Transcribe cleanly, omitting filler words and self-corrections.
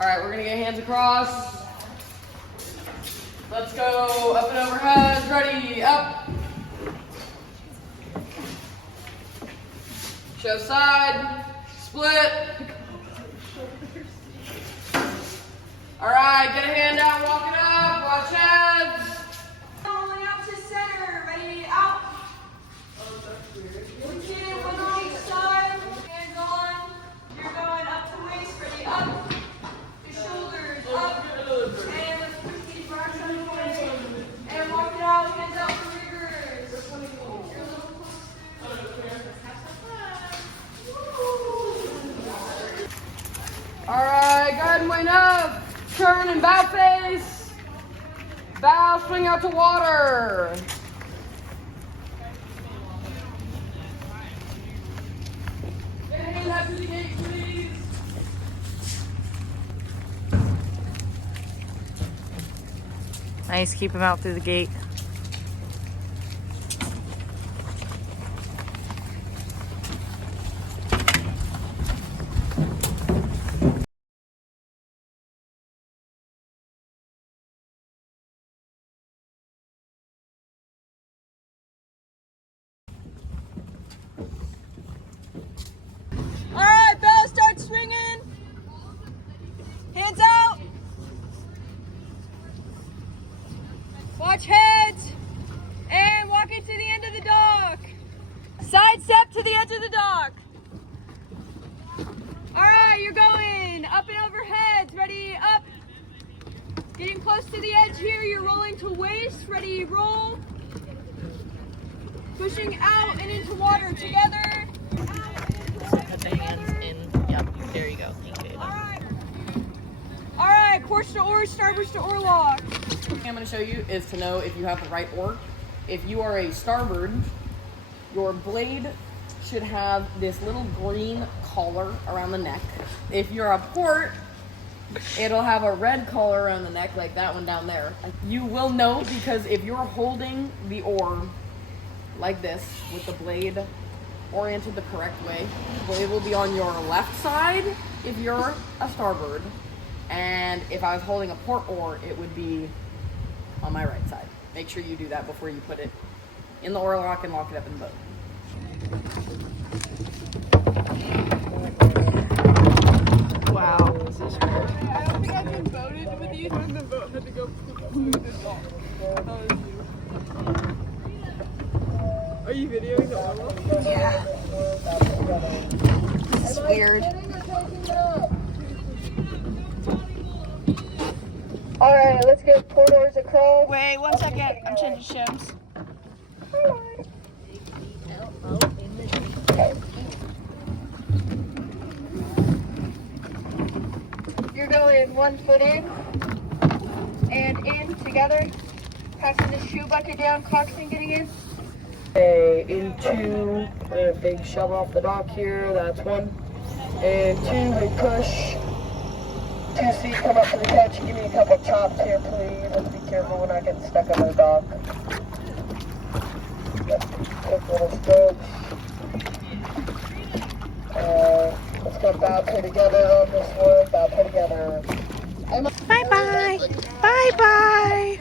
All right, we're gonna get hands across. Let's go up and overhead. Ready, up. Show side, split. All right, get a hand out, walk it up, watch heads. Rolling out to center, ready, out. Routine, one on each side, hands on. You're going up to waist, ready, up. The shoulders up. And let's put these rocks on the way. And walk it out, hands out for riggers. All right, go ahead and wind up. Turn and bow face. Bow, swing out to water. Get a hand out to the gate, please. Nice, keep him out through the gate. All right, bell, start swinging. Hands out. Watch heads. And walk it to the end of the dock. Side step to the edge of the dock. All right, you're going up and over heads. Ready, up. Getting close to the edge here. You're rolling to waist. Ready, roll. Pushing out and into water together. Put the hands in. Yep, there you go. Thank you. All right, course to oar, starboard to oar lock. What I'm going to show you is to know if you have the right oar. If you are a starboard, your blade should have this little green collar around the neck. If you're a port, it'll have a red collar around the neck like that one down there. You will know because if you're holding the oar like this with the blade oriented the correct way, the blade will be on your left side if you're a starboard. And if I was holding a port oar, it would be on my right side. Make sure you do that before you put it in the oar lock and lock it up in the boat. Wow, this is great. I don't think I've been voted with you when the vote had to go through the dock. That was you. Are you videoing the oil? Yeah. This is weird. All right, let's get port oars across. Wait, 1 second. I'm changing shims. You're going 1 foot in and in together. Passing the shoe bucket down, coxswain getting in. Okay, into a big shove off the dock here, that's 1. And 2, big push. 2 feet, come up to the catch. Give me a couple chops here, please. Let's be careful we're not getting stuck on the dock. Quick little strokes. Let's go bow pay together on this one. Bow pay together. Bye-bye. Bye-bye.